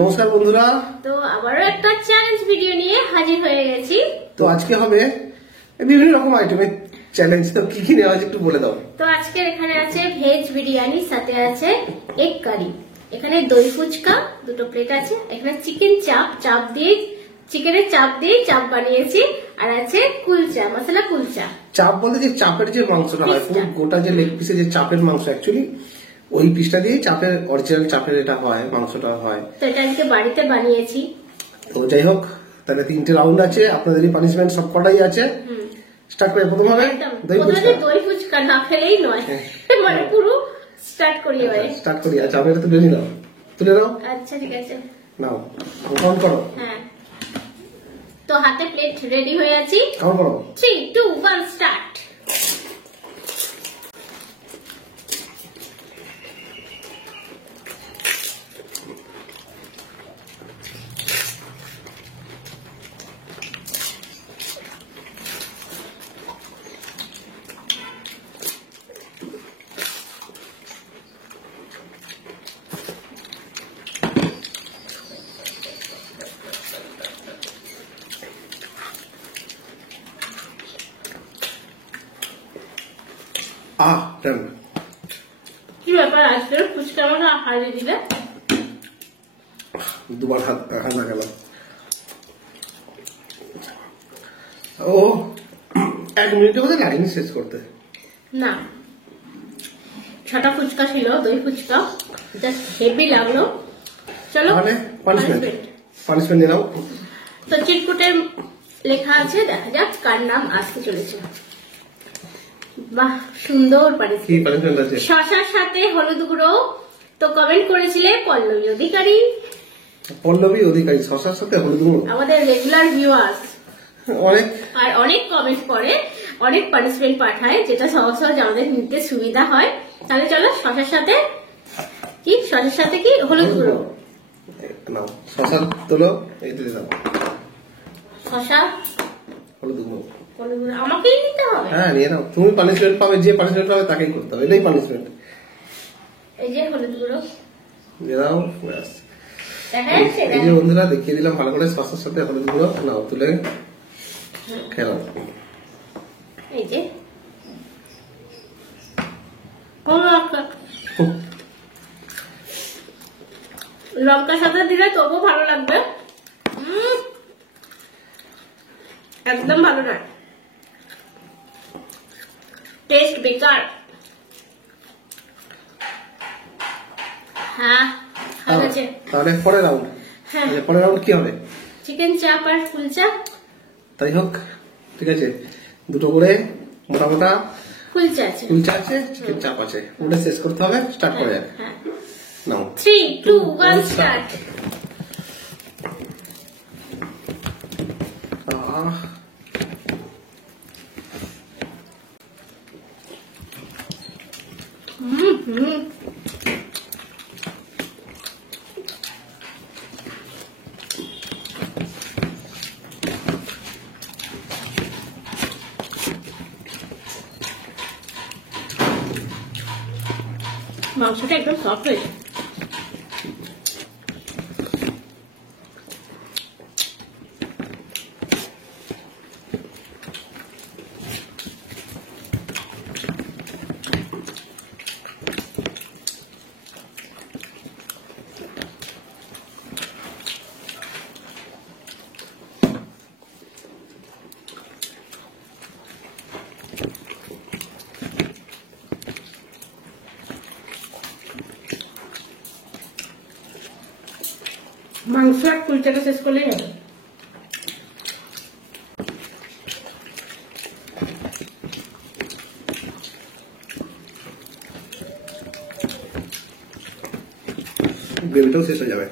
নমস্কার বন্ধুরা, তো আবারও একটা চ্যালেঞ্জ ভিডিও নিয়ে হাজির হয়ে গেছি। তো আজকে হবে বিভিন্ন রকম আইটেমের চ্যালেঞ্জ। তো কি কি নেওয়া আছে একটু বলে দাও। তো আজকে এখানে আছে ভেজ বিরিয়ানি, সাথে আছে এগ কারি, এখানে দই ফুচকা, দুটো প্লেট আছে, এখানে চিকেন চাপ দিয়ে চিকেনের চাপ দিয়ে চাপ বানিয়েছি, আর আছে কুলচা, মশলা কুলচা। চাপ বলতে যে চাপের যে মাংসটা হয়, পুরো গোটা যে লেগ পিসে যে চাপের মাংস, অ্যাকচুয়ালি ওই পিসটা দিয়ে চাপের অরিজিনাল চাপের এটা হয়, মাংসটা হয়। তো এটা আজকে বাড়িতে বানিয়েছি। তো যাই হোক, তাহলে 3টে রাউন্ড আছে, আপনাদেরই পানিশমেন্ট সব কটাই আছে। স্টার্ট করে প্রথম হবে দই ফুচকা, না খেলেই নয়, মানে পুরো স্টার্ট করি। এবারে স্টার্ট করি। আচ্ছা, আমি এটা তুলে নিলাম, তুলে নাও। আচ্ছা ঠিক আছে, নাও কাউন্ট করো। হ্যাঁ, তো হাতে প্লেট রেডি হয়ে আছি। কাউন্ট করো। 3, 2, 1 স্টার্ট। কি ব্যাপার, আজকে ফুচকা আমাকে হারিয়ে দিলে? দুবার হাত না গেল। ও 1 মিনিটের মধ্যে লাগেনি শেষ করতে। না, 6টা ফুচকা ছিল, দই ফুচকা, জাস্ট হেভি লাগলো। চলো মানে পানিশমেন্ট নিয়ে নাও। তো চিটকুটে লেখা আছে, দেখা যাক কার নাম আসতে চলেছে। বাহ, সুন্দর পানিশমেন্ট আছে। শশার সাথে হলুদ গুঁড়ো। তো কমেন্ট করেছিলে পল্লবী অধিকারী। শশার সাথে হলুদ গুঁড়ো আমাদের রেগুলার ভিউয়ার্স অনেক কমেন্ট করে, অনেক পানিশমেন্ট পাঠায়, যেটা সহজ সহজ আমাদের নিতে সুবিধা হয়। তাহলে চলো শশার সাথে কি হলুদ গুঁড়ো নাও। শশা তোলো, এই দিয়ে দাও। শশা, হলুদ গুঁড়ো আমাকেই নিতে হবে? হ্যাঁ, নিয়ে নাও। তুমি পানিশমেন্ট পাবে, যে পানিশমেন্ট পাবে তাকেই করতে হবে, এটাই পানিশমেন্ট। এই যে হলুদ গুঁড়ো দিয়ে দাও। এই যে বন্ধুরা দেখিয়ে দিলাম ভালো করে, শশার সাথে হলুদ গুঁড়ো নাও, তুলে খেলাম। এই যে লঙ্কা সাথে দিলে তবু ভালো লাগবে, একদম ভালো নয়, টেস্ট বেকার। হ্যাঁ, তাহলে পরের রাউন্ড। হ্যাঁ, পরের রাউন্ড কি হবে? চিকেন চাপ আর কুলচা। তাই হোক, ঠিক আছে। দুটো করে মোটা কুলচা আছে, চিকেন চাপ আছে, ওটা শেষ করতে হবে। স্টার্ট করে যাক। নাও। 3, 2, 1 স্টার্ট। মাংসটা একদম সফট হয়েছে। মাংস আর কুলচাটা শেষ করলেই হবে। গ্রেভিটাও শেষ হয়ে যাবে।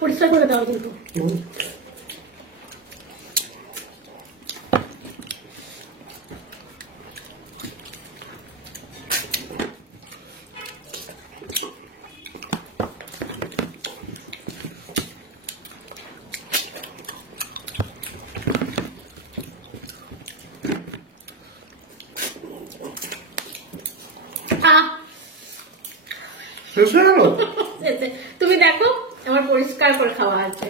পরিষ্কার করে দাও কিন্তু। তুমি দেখো আমার পরিষ্কার করে খাওয়া আছে।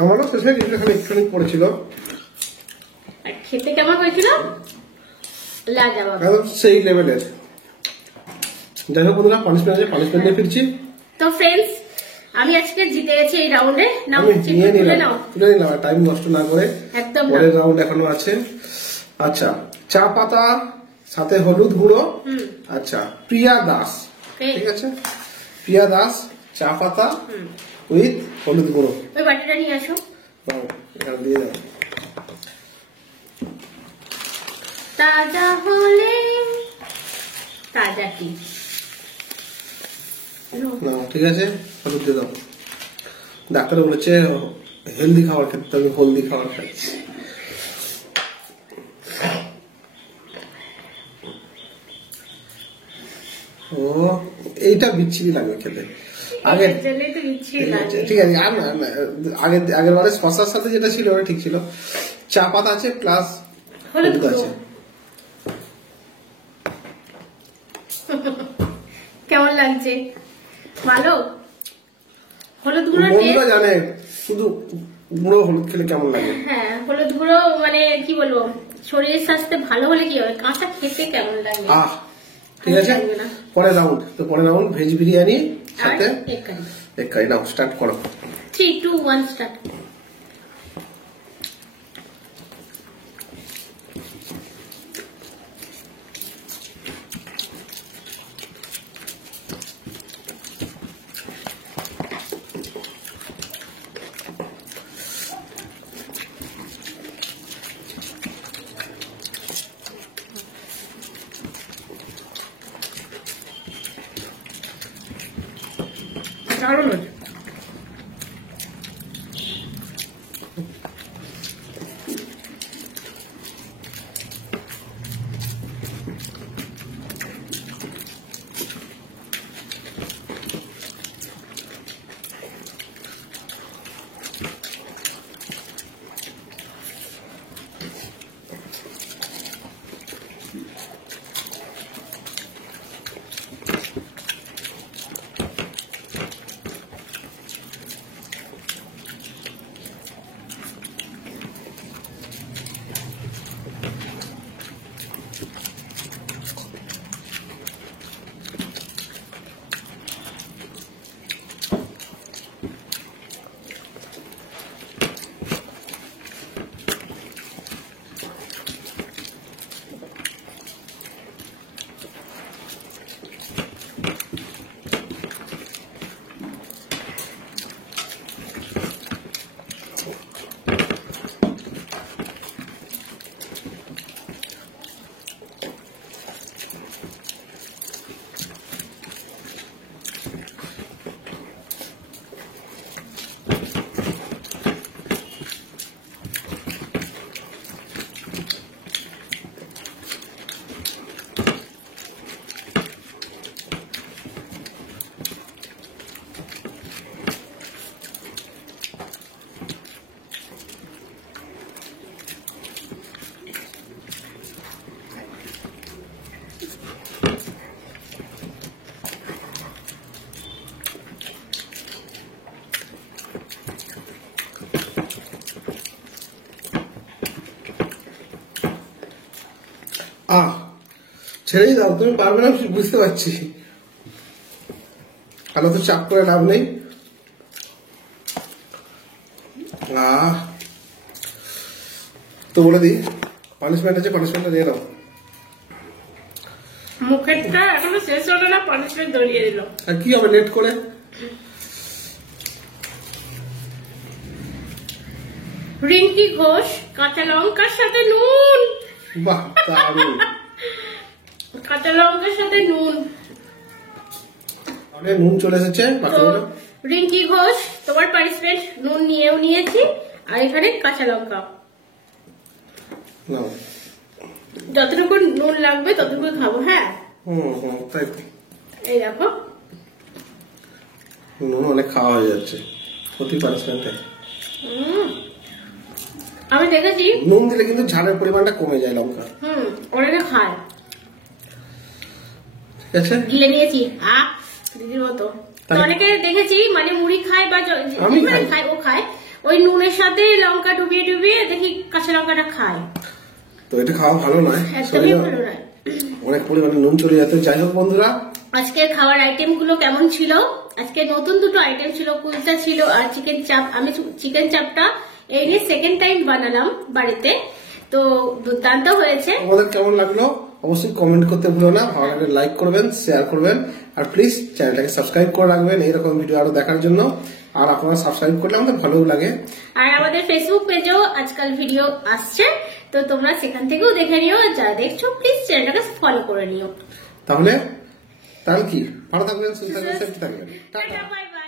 আমারও শেষ হয়ে গেছিল, খালি একটুখানি পড়েছিল। খেতে কেমন হয়েছিল? লাজবাব, সেই লেভেলের। যাই হোক বন্ধুরা, পানিশমেন্ট নিয়ে ফিরছি। তো ফ্রেন্ডস, আমি আজকে জিতে গেছি এই রাউন্ডে। নাও তুলে নিলাম, টাইম নষ্ট না করে। একদম পরের রাউন্ড এখনো আছে। আচ্ছা, চা পাতা সাথে হলুদ গুঁড়ো। আচ্ছা, প্রিয়া দাস, ঠিক আছে, প্রিয়া দাস চা পাতা উইথ হলুদ গুঁড়ো। ওই বাটিটা নিয়ে আসো, এখানে দিয়ে দাও। তাজা হলে তাজা কি, ঠিক আছে, হলুদ দিয়ে দাও। ডাক্তার বলেছে হেলদি খাবার খেতে, আমি হেলদি খাবার খাই। ও, এইটা বিচ্ছিরি লাগবে খেতে। আগে ঠিক আছে, আগের বারে শশার সাথে যেটা ছিল ওটা ঠিক ছিল। চা পাতা আছে প্লাস হলুদ আছে। কেমন লাগছে? ভালো? হলুদ গুঁড়ো জানে শুধু গুঁড়ো হলুদ খেলে কেমন লাগে। হ্যাঁ, হলুদ গুঁড়ো মানে কি বলবো, শরীরের স্বাস্থ্যে ভালো হলে কি হবে, কাঁচা খেতে কেমন লাগে। ঠিক আছে, পরের রাউন্ড। তো পরের রাউন্ড ভেজ বিরিয়ানি সাথে এক কারি। নাও স্টার্ট করো। 3, 2, 1 স্টার্ট। দারুণ হয়েছে। ছেড়েই দাও, তুমি পারবে না বুঝতে পারছি। আলো তো চাপ করে লাভ নেই। তো বলে দিই, পানিশমেন্ট আছে, পানিশমেন্টটা দিয়ে দাও। মুখেরটা এখনো শেষ হলো না, পানিশমেন্ট ধরিয়ে দিল। আর কি হবে নেট করে? রিঙ্কি ঘোষ কাঁচা লঙ্কার সাথে নুন। বাহ, দারুণ। কাঁচা লঙ্কার সাথে নুন, নুন চলে এসেছে। রিঙ্কি ঘোষ তোমার পানিশমেন্ট নুন নিয়েও নিয়েছি, আর এখানে কাঁচা লঙ্কা। যতটুকু নুন লাগবে ততটুকু খাবো। হ্যাঁ তাই তো। এই দেখো নুন অনেক খাওয়া হয়ে যাচ্ছে প্রতি পানিশমেন্টে। আমি দেখেছি নুন দিলে কিন্তু ঝালের পরিমাণটা কমে যায় লঙ্কা। অনেকে খায়। ঠিক আছে, গিলে নিয়েছি দিদির মতো। অনেকে দেখেছি মানে মুড়ি খায় বা খায়, ও খায় ওই নুনের সাথে লঙ্কা ডুবিয়ে ডুবিয়ে দেখি কাঁচা লঙ্কাটা খায়। তো এটা খাওয়া ভালো নয়, একদমই ভালো নয়, অনেক পরিমাণে নুন চলে যেত। যাই হোক বন্ধুরা, আজকে খাওয়ার আইটেম গুলো কেমন ছিল? আজকে নতুন দুটো আইটেম ছিল, কুলচা ছিল আর চিকেন চাপ। আমি চিকেন চাপটা এই নিয়ে সেকেন্ড টাইম বানালাম বাড়িতে, তো দুর্দান্ত হয়েছে। আমাদের কেমন লাগলো অবশ্যই কমেন্ট করতে ভুলো না। ভালো লাগলে লাইক করবেন, শেয়ার করবেন, আর প্লিজ চ্যানেলটাকে সাবস্ক্রাইব করে রাখবেন এইরকম ভিডিও আরো দেখার জন্য। আর আপনারা সাবস্ক্রাইব করলে আমাদের ভালোও লাগে। আর আমাদের ফেসবুক পেজেও আজকাল ভিডিও আসছে, তো তোমরা সেখান থেকেও দেখে নিও। যারা দেখছো প্লিজ চ্যানেলটাকে ফলো করে নিও। তাহলে কি, ভালো থাকবেন, সুস্থ থাকবেন, সেফটি থাকবেন। Tata, bye bye.